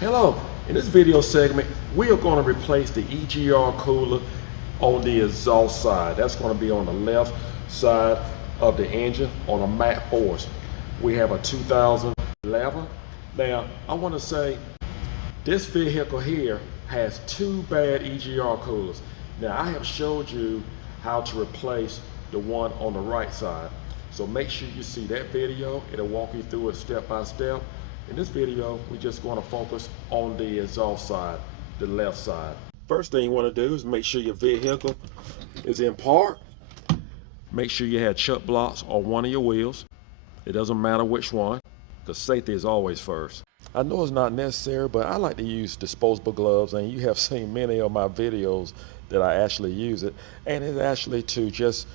Hello, in this video segment, we are going to replace the EGR cooler on the exhaust side. That's going to be on the left side of the engine on a Maxxforce. We have a 2011. Now, I want to say this vehicle here has two bad EGR coolers. Now, I have showed you how to replace the one on the right side. So make sure you see that video. It'll walk you through it step by step. In this video, we're just going to focus on the exhaust side, the left side. First thing you want to do is make sure your vehicle is in park. Make sure you have chuck blocks on one of your wheels. It doesn't matter which one, because safety is always first. I know it's not necessary, but I like to use disposable gloves, and you have seen many of my videos that I actually use it. And it's actually to just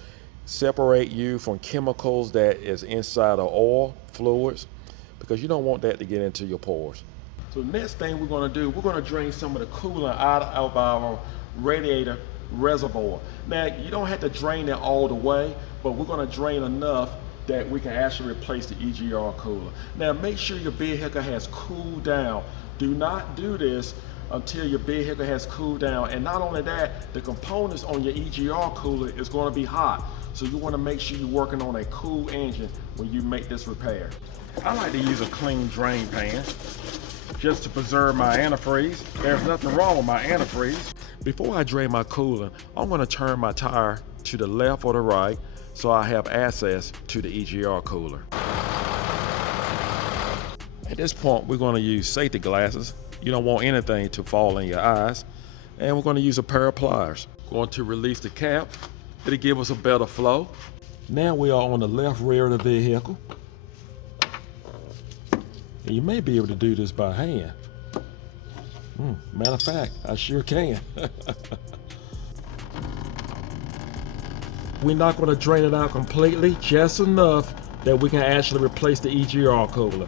separate you from chemicals that is inside of oil, fluids, because you don't want that to get into your pores. So the next thing we're going to do, we're going to drain some of the coolant out of our radiator reservoir. Now, you don't have to drain it all the way, but we're going to drain enough that we can actually replace the EGR cooler. Now, make sure your vehicle has cooled down. Do not do this until your vehicle has cooled down. And not only that, the components on your EGR cooler is going to be hot. So you want to make sure you're working on a cool engine when you make this repair. I like to use a clean drain pan just to preserve my antifreeze. There's nothing wrong with my antifreeze. Before I drain my coolant, I'm going to turn my tire to the left or the right so I have access to the EGR cooler. At this point, we're going to use safety glasses. You don't want anything to fall in your eyes. And we're going to use a pair of pliers. Going to release the cap. It'll give us a better flow. Now we are on the left rear of the vehicle. And you may be able to do this by hand. Matter of fact, I sure can. We're not going to drain it out completely, just enough that we can actually replace the EGR cooler.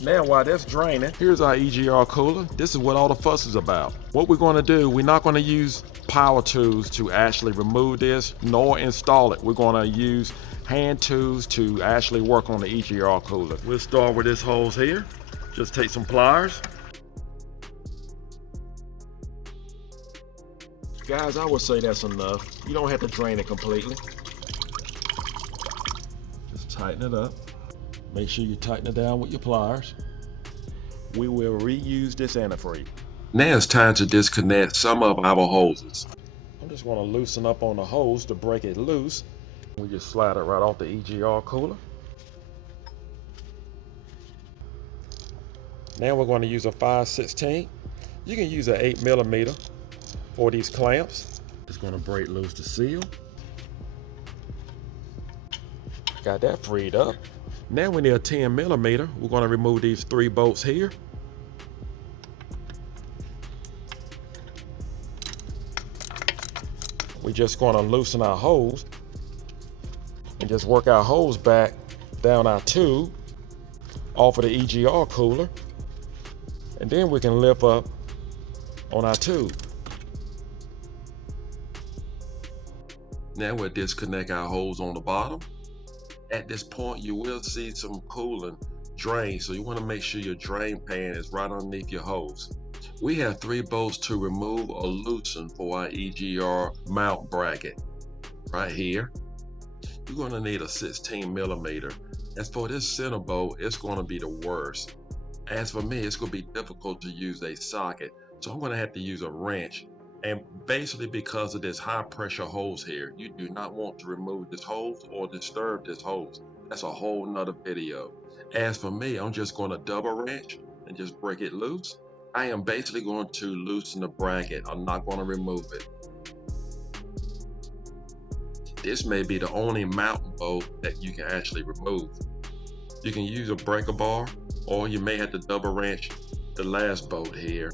Now while that's draining, here's our EGR cooler. This is what all the fuss is about. What we're going to do, we're not going to use power tools to actually remove this nor install it. We're going to use hand tools to actually work on the EGR cooler. We'll start with this hose here. Just take some pliers. Guys, I would say that's enough. You don't have to drain it completely. Just tighten it up. Make sure you tighten it down with your pliers. We will reuse this antifreeze. Now it's time to disconnect some of our hoses. I'm just going to loosen up on the hose to break it loose. We just slide it right off the EGR cooler. Now we're going to use a 5/16. You can use an 8mm for these clamps. Just going to break loose the seal. Got that freed up. Now we need a 10mm. We're going to remove these 3 bolts here. We're just going to loosen our hose and just work our hose back down our tube off of the EGR cooler, and then we can lift up on our tube. Now we'll disconnect our hose on the bottom. At this point, you will see some coolant drain, so you want to make sure your drain pan is right underneath your hose. We have 3 bolts to remove or loosen for our EGR mount bracket. Right here, you're going to need a 16mm. As for this center bolt, it's going to be the worst. As for me, it's going to be difficult to use a socket, so I'm going to have to use a wrench. And basically because of this high pressure hose here, you do not want to remove this hose or disturb this hose. That's a whole nother video. As for me, I'm just going to double wrench and just break it loose. I am basically going to loosen the bracket. I'm not going to remove it. This may be the only mounting bolt that you can actually remove. You can use a breaker bar, or you may have to double wrench the last bolt here.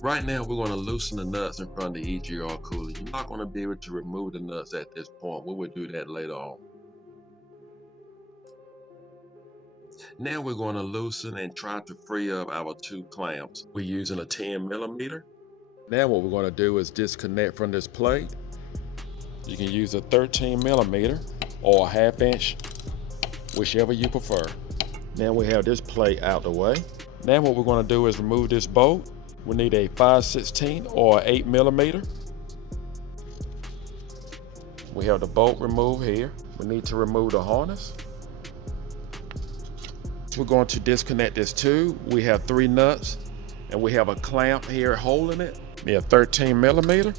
Right now, we're going to loosen the nuts in front of the EGR cooler. You're not going to be able to remove the nuts at this point. We will do that later on. Now we're going to loosen and try to free up our 2 clamps. We're using a 10mm. Now what we're going to do is disconnect from this plate. You can use a 13mm or a 1/2 inch, whichever you prefer. Now we have this plate out the way. Now what we're going to do is remove this bolt. We need a 5/16 or 8mm. We have the bolt removed here. We need to remove the harness. We're going to disconnect this tube. We have 3 nuts and we have a clamp here holding it. We have 13mm,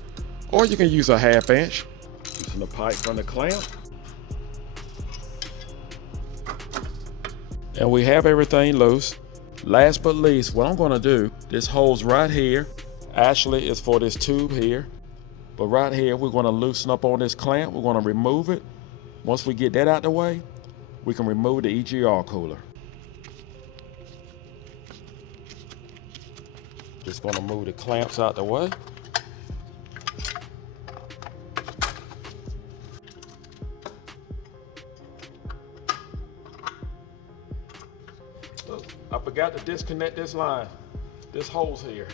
or you can use a 1/2 inch. Using the pipe from the clamp. And we have everything loose. Last but least, what I'm going to do, this hose right here, actually is for this tube here. But right here, we're going to loosen up on this clamp. We're going to remove it. Once we get that out the way, we can remove the EGR cooler. Just going to move the clamps out the way. I forgot to disconnect this line, this hose here.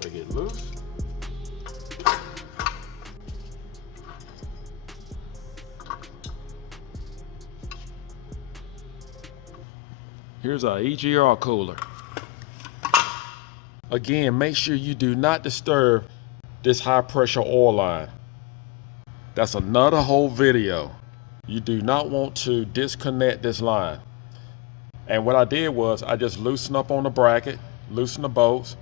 They get loose. Here's our EGR cooler. Again, make sure you do not disturb this high pressure oil line. That's another whole video. You do not want to disconnect this line. And what I did was I just loosened up on the bracket, loosen the bolts,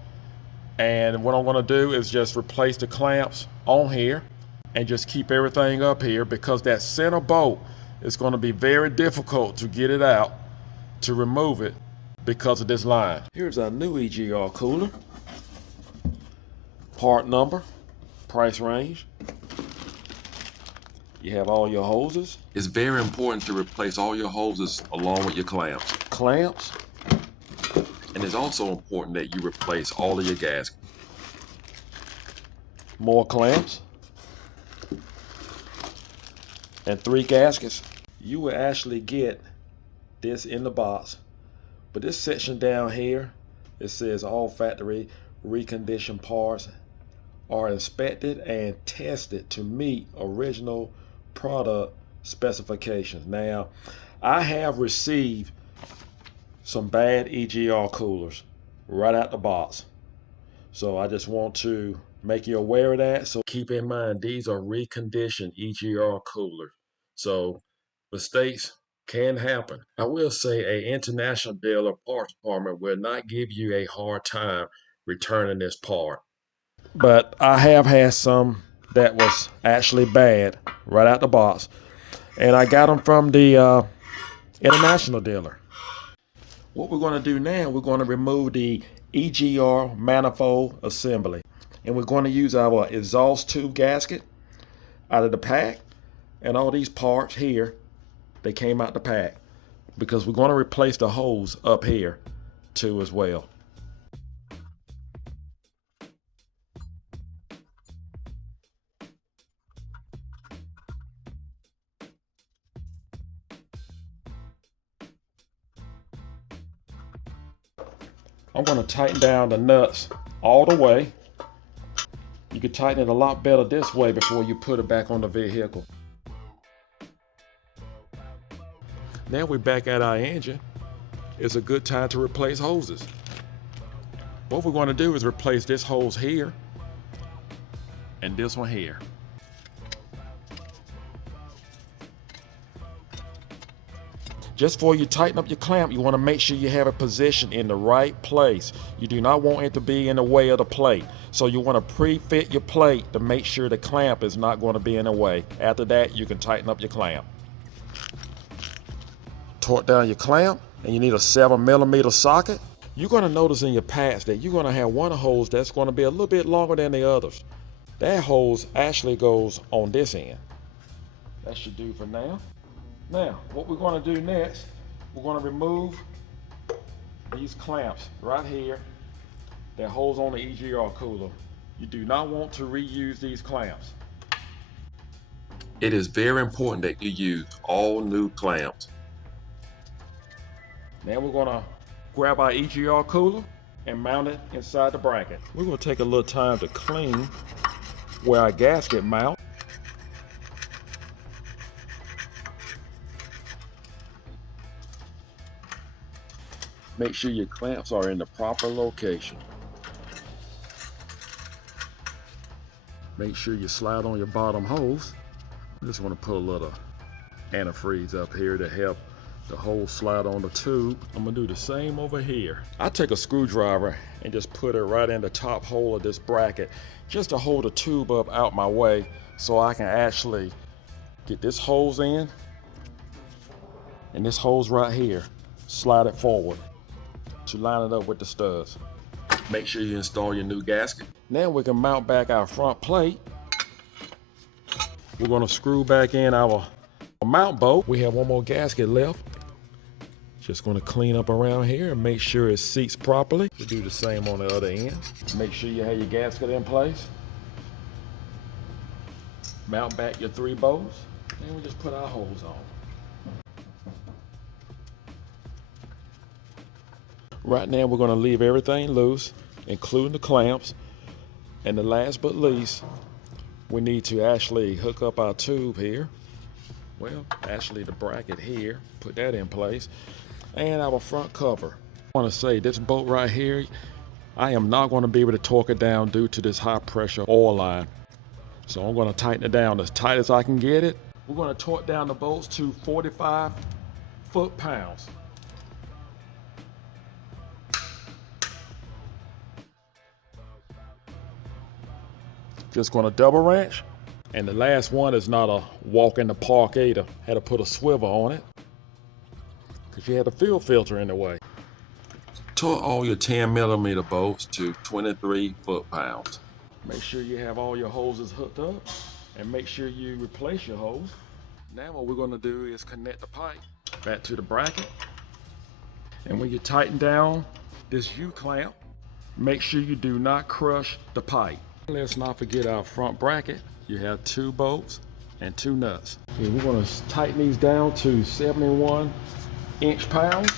and what I'm going to do is just replace the clamps on here and just keep everything up here, because that center bolt is going to be very difficult to get it out, to remove it, because of this line. Here's our new EGR cooler. Part number, price range. You have all your hoses. It's very important to replace all your hoses along with your clamps. Clamps. And it's also important that you replace all of your gaskets. More clamps. And 3 gaskets. You will actually get this in the box. But this section down here, it says all factory reconditioned parts are inspected and tested to meet original product specifications. Now, I have received some bad EGR coolers right out the box. So I just want to make you aware of that. So keep in mind, these are reconditioned EGR coolers. So mistakes can happen. I will say an international dealer parts department will not give you a hard time returning this part. But I have had some that was actually bad right out the box. And I got them from the international dealer. What we're going to do now, we're going to remove the EGR manifold assembly. And we're going to use our exhaust tube gasket out of the pack. And all these parts here, they came out the pack, because we're going to replace the hose up here too as well. I'm going to tighten down the nuts all the way. You can tighten it a lot better this way before you put it back on the vehicle. Now we're back at our engine. It's a good time to replace hoses. What we're going to do is replace this hose here and this one here. Just before you tighten up your clamp, you want to make sure you have it positioned in the right place. You do not want it to be in the way of the plate. So you want to pre-fit your plate to make sure the clamp is not going to be in the way. After that, you can tighten up your clamp. Torque down your clamp, and you need a 7mm socket. You're going to notice in your pads that you're going to have one hose that's going to be a little bit longer than the others. That hose actually goes on this end. That should do for now. Now, what we're going to do next, we're going to remove these clamps right here that holds on the EGR cooler. You do not want to reuse these clamps. It is very important that you use all new clamps. Now we're going to grab our EGR cooler and mount it inside the bracket. We're going to take a little time to clean where our gasket mount. Make sure your clamps are in the proper location. Make sure you slide on your bottom hose. I just want to put a little antifreeze up here to help the hose slide on the tube. I'm gonna do the same over here. I take a screwdriver and just put it right in the top hole of this bracket just to hold the tube up out my way so I can actually get this hose in and this hose right here, slide it forward to line it up with the studs. Make sure you install your new gasket. Now we can mount back our front plate. We're gonna screw back in our mount bolt. We have one more gasket left. Just gonna clean up around here and make sure it seats properly. We'll do the same on the other end. Make sure you have your gasket in place. Mount back your 3 bolts, and we just put our hose on. Right now we're gonna leave everything loose, including the clamps. And the last but least, we need to actually hook up our tube here. Well, actually the bracket here, put that in place. And our front cover. I want to say this bolt right here, I am not going to be able to torque it down due to this high pressure oil line. So I'm going to tighten it down as tight as I can get it. We're going to torque down the bolts to 45 foot-pounds. Just going to double wrench. And the last one is not a walk in the park either. Had to put a swivel on it because you had a fuel filter in the way. Torque all your 10mm bolts to 23 foot-pounds. Make sure you have all your hoses hooked up and make sure you replace your hose. Now what we're going to do is connect the pipe back to the bracket. And when you tighten down this U-clamp, make sure you do not crush the pipe. Let's not forget our front bracket. You have 2 bolts and 2 nuts. Okay, we're going to tighten these down to 71 inch-pounds.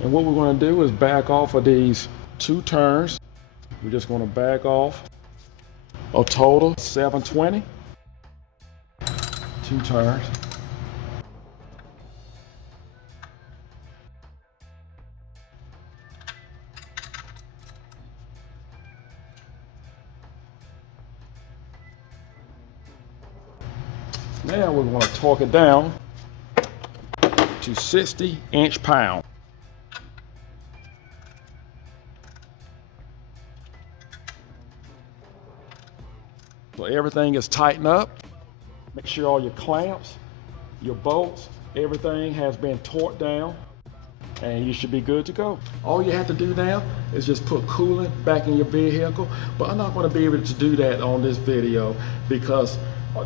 And what we're going to do is back off of these 2 turns. We're just going to back off a total 720. 2 turns. Now we're going to torque it down to 60 inch-pounds. So everything is tightened up. Make sure all your clamps, your bolts, everything has been torqued down, and you should be good to go. All you have to do now is just put coolant back in your vehicle, but I'm not going to be able to do that on this video because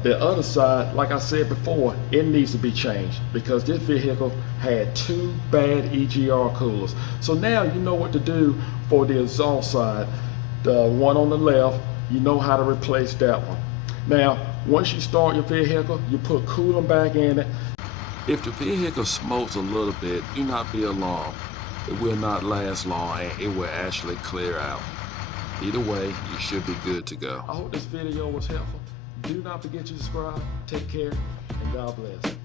the other side, like I said before, it needs to be changed because this vehicle had 2 bad EGR coolers. So now you know what to do for the exhaust side. The one on the left, you know how to replace that one. Now, once you start your vehicle, you put coolant back in it. If the vehicle smokes a little bit, do not be alarmed. It will not last long and it will actually clear out. Either way, you should be good to go. I hope this video was helpful. Do not forget to subscribe. Take care, and God bless.